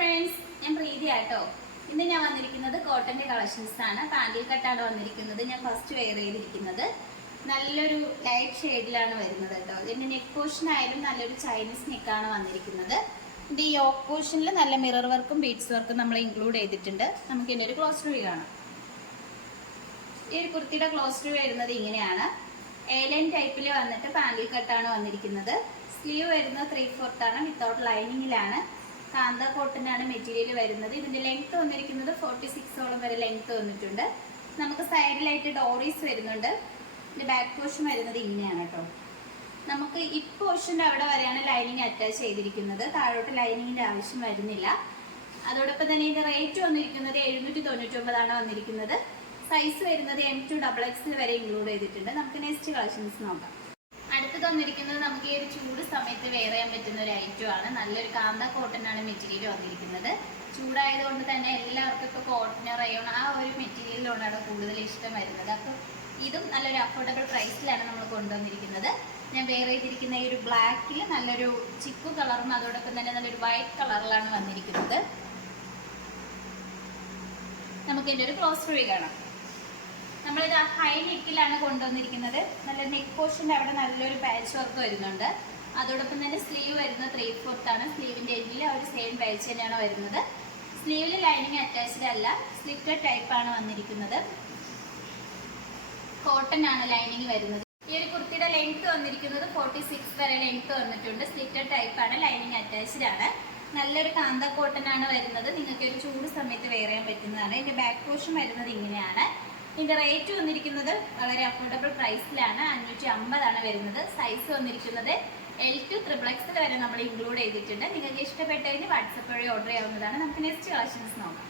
Friends, ഞാൻ പ്രീതി ആട്ടോ. ഇന്ന് ഞാൻ വന്നിരിക്കുന്നത് കോട്ടന്റെ കളക്ഷൻസ് ആണ്. പാൻഡിൽ കട്ടാണ് വന്നിരിക്കുന്നത്. ഞാൻ ഫസ്റ്റ് വെയർ ചെയ്തിരിക്കുന്നത് നല്ലൊരു ലൈറ്റ് ഷെയ്ഡിലാണ് വരുന്നത് കേട്ടോ. ഇതിന്റെ നെക്ക് പോർഷൻ ആയാലും നല്ലൊരു ചൈനീസ് നെക്കാണ് വന്നിരിക്കുന്നത്. ഇതിന്റെ ഈ യോക്ക് പോർഷനിൽ നല്ല മിറർ വർക്കും ബീഡ്സ് വർക്കും നമ്മൾ ഇൻക്ലൂഡ് ചെയ്തിട്ടുണ്ട്. നമുക്ക് ഇതിന്റെ ഒരു ക്ലോസ് റിവ്യൂ കാണാം. ഈ ഒരു കുർത്തിയുടെ ക്ലോസ് റിവ്യൂ വരുന്നത് ഇങ്ങനെയാണ്. എലൈൻ ടൈപ്പിൽ വന്നിട്ട് പാൻഡിൽ കട്ടാണ് വന്നിരിക്കുന്നത്. സ്ലീവ് വരുന്നത് 3/4 ആണ്, വിത്തൗട്ട് ലൈനിങ്ങിലാണ്. കാന്ത കോട്ടനാണ് മെറ്റീരിയൽ വരുന്നത്. ഇതിന്റെ ലെങ്ത് വന്നിരിക്കുന്നത് 46ഓളം വരെ ലെങ്ത് വന്നിട്ടുണ്ട്. നമുക്ക് സൈഡിലായിട്ട് ഡോറീസ് വരുന്നുണ്ട്. ഇതിന്റെ ബാക്ക് പോർഷൻ വരുന്നത് ഇങ്ങനെയാണ് കേട്ടോ. നമുക്ക് ഈ പോർഷന്റെ അവിടെ വരെയാണ് ലൈനിങ് അറ്റാച്ച് ചെയ്തിരിക്കുന്നത്. താഴോട്ട് ലൈനിങ്ങിന്റെ ആവശ്യം വരുന്നില്ല. അതോടൊപ്പം തന്നെ ഇതിന്റെ റേറ്റ് വന്നിരിക്കുന്നത് 799 വന്നിരിക്കുന്നത്. സൈസ് വരുന്നത് M2 XXL വരെ ഇൻക്ലൂഡ് ചെയ്തിട്ടുണ്ട്. നമുക്ക് നെക്സ്റ്റ് കളക്ഷൻസ് നോക്കാം. അടുത്തത് വന്നിരിക്കുന്നത് നമുക്ക് ഈ ഒരു ചൂട് സമയത്ത് വെയർ ചെയ്യാൻ പറ്റുന്ന ഒരു ഐറ്റം ആണ്. നല്ലൊരു കാന്ത കോട്ടൺ ആണ് മെറ്റീരിയൽ വന്നിരിക്കുന്നത്. ചൂടായതുകൊണ്ട് തന്നെ എല്ലാവർക്കും ഇപ്പോൾ കോട്ടൺ റയോൺ ആ ഒരു മെറ്റീരിയലിലാണ് കൂടുതൽ ഇഷ്ടം വരുന്നത്. അപ്പോൾ ഇതും നല്ലൊരു അഫോർഡബിൾ പ്രൈസിലാണ് നമ്മൾ കൊണ്ടുവന്നിരിക്കുന്നത്. ഞാൻ വെയർ ചെയ്തിരിക്കുന്ന ഈ ഒരു ബ്ലാക്കിൽ നല്ലൊരു ചിക്കു കളറും അതോടൊപ്പം തന്നെ നല്ലൊരു വൈറ്റ് കളറിലാണ് വന്നിരിക്കുന്നത്. നമുക്ക് ഇതിൻ്റെ ഒരു ക്ലോസ് റിവ്യൂ കാണാം. നമ്മളിത് ഹൈ നെക്കിലാണ് കൊണ്ടുവന്നിരിക്കുന്നത്. നല്ല നെക്ക് പോർഷൻ്റെ അവിടെ നല്ലൊരു പാച്ച് വർക്ക് വരുന്നുണ്ട്. അതോടൊപ്പം തന്നെ സ്ലീവ് വരുന്നത് 3/4 ആണ്. സ്ലീവിൻ്റെ എൻഡിൽ ഒരു സെയിം പാച്ച് തന്നെയാണ് വരുന്നത്. സ്ലീവിൽ ലൈനിങ് അറ്റാച്ച്ഡ് അല്ല, സ്ലിറ്റഡ് ടൈപ്പാണ് വന്നിരിക്കുന്നത്. കോട്ടൺ ആണ് ലൈനിങ് വരുന്നത്. ഈ ഒരു കുർത്തിയുടെ ലെങ്ത് വന്നിരിക്കുന്നത് 46 വരെ ലെങ്ത് വന്നിട്ടുണ്ട്. സ്ലിറ്റഡ് ടൈപ്പാണ്, ലൈനിങ് അറ്റാച്ച്ഡ് ആണ്. നല്ലൊരു കാന്ത കോട്ടൺ ആണ് വരുന്നത്. നിങ്ങൾക്ക് ഒരു ചൂട് സമയത്ത് വെയർ ചെയ്യാൻ പറ്റുന്നതാണ്. ഇതിന്റെ ബാക്ക് പോർഷൻ വരുന്നത് ഇങ്ങനെയാണ്. ഇതിന്റെ റേറ്റ് വന്നിരിക്കുന്നത് വളരെ അഫോർഡബിൾ പ്രൈസിലാണ്. 550 വരുന്നത്. സൈസ് വന്നിരിക്കുന്നത് L2 XXL വരെ നമ്മൾ ഇൻക്ലൂഡ് ചെയ്തിട്ടുണ്ട്. നിങ്ങൾക്ക് ഇഷ്ടപ്പെട്ടതിന് വാട്സപ്പ് വഴി ഓർഡർ ചെയ്യാവുന്നതാണ്. നമുക്ക് നെക്സ്റ്റ് കളക്ഷൻസ് നോക്കാം.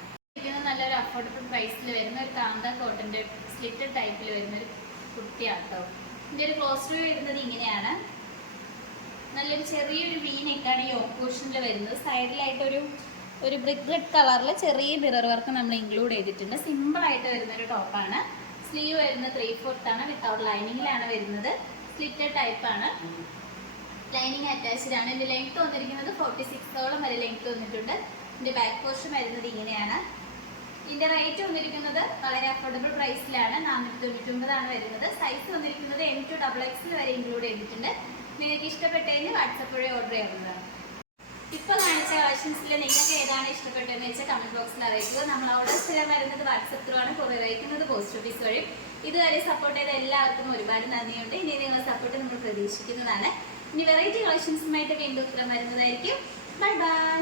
നല്ലൊരു അഫോർഡബിൾ പ്രൈസിൽ വരുന്ന ഒരു കാന്ത കോട്ടന്റെ സ്ലിറ്റഡ് ടൈപ്പിൽ വരുന്ന ഒരു കുർത്തിയാണ് കേട്ടോ. ഇതിന്റെ ഒരു ക്ലോസ് റിവ്യൂ വരുന്നത് ഇങ്ങനെയാണ്. നല്ലൊരു ചെറിയൊരു വി നെക്കാണ് ഈ യോക്ക് പോർഷനിൽ വരുന്നത്. സൈഡിലായിട്ട് ഒരു ബ്രിക്ക് റെഡ് കളറിൽ ചെറിയ മിറർ വർക്ക് നമ്മൾ ഇൻക്ലൂഡ് ചെയ്തിട്ടുണ്ട്. സിമ്പിൾ ആയിട്ട് വരുന്ന ഒരു ടോപ്പാണ്. സ്ലീവ് വരുന്നത് 3/4 ആണ്, വിത്തൗട്ട് ലൈനിങ്ങിലാണ് വരുന്നത്. സ്ലിറ്റഡ് ടൈപ്പാണ്, ലൈനിങ് അറ്റാച്ച്ഡ് ആണ്. ഇതിന്റെ ലെങ്ത് വന്നിരിക്കുന്നത് 46ഓളം വരെ ലെങ്ത് വന്നിട്ടുണ്ട്. ഇതിന്റെ ബാക്ക് പോർഷൻ വരുന്നത് ഇങ്ങനെയാണ്. ഇതിന്റെ റേറ്റ് വന്നിരിക്കുന്നത് വളരെ അഫോർഡബിൾ പ്രൈസിലാണ്. 499 വരുന്നത്. സൈസ് വന്നിരിക്കുന്നത് M2 XXL വരെ ഇൻക്ലൂഡ് ചെയ്തിട്ടുണ്ട്. നിങ്ങൾക്ക് ഇഷ്ടപ്പെട്ടതിന് വാട്സപ്പ് വഴി ഓർഡർ ചെയ്യാവുന്നതാണ്. ഇപ്പോൾ കാണിച്ച കളക്ഷൻസിൽ നിങ്ങൾക്ക് ഏതാണ് ഇഷ്ടപ്പെട്ടതെന്ന് വെച്ചാൽ കമന്റ് ബോക്സിൽ അറിയിക്കുക. നമ്മൾ ഓർഡർ സ്ഥിരം വരുന്നത് വാട്സപ്പ് ത്രൂ ആണ്, കൊറിയർ അയക്കുന്നത് പോസ്റ്റ് ഓഫീസ് വഴി. ഇതുവരെ സപ്പോർട്ട് ചെയ്ത എല്ലാവർക്കും ഒരുപാട് നന്ദിയുണ്ട്. ഇനി നിങ്ങളുടെ സപ്പോർട്ട് നമ്മൾ പ്രതീക്ഷിക്കുന്നതാണ്. ഇനി വെറൈറ്റി കളക്ഷൻസുമായിട്ട് വീണ്ടും ഉത്തരം വരുന്നതായിരിക്കും. Bye bye.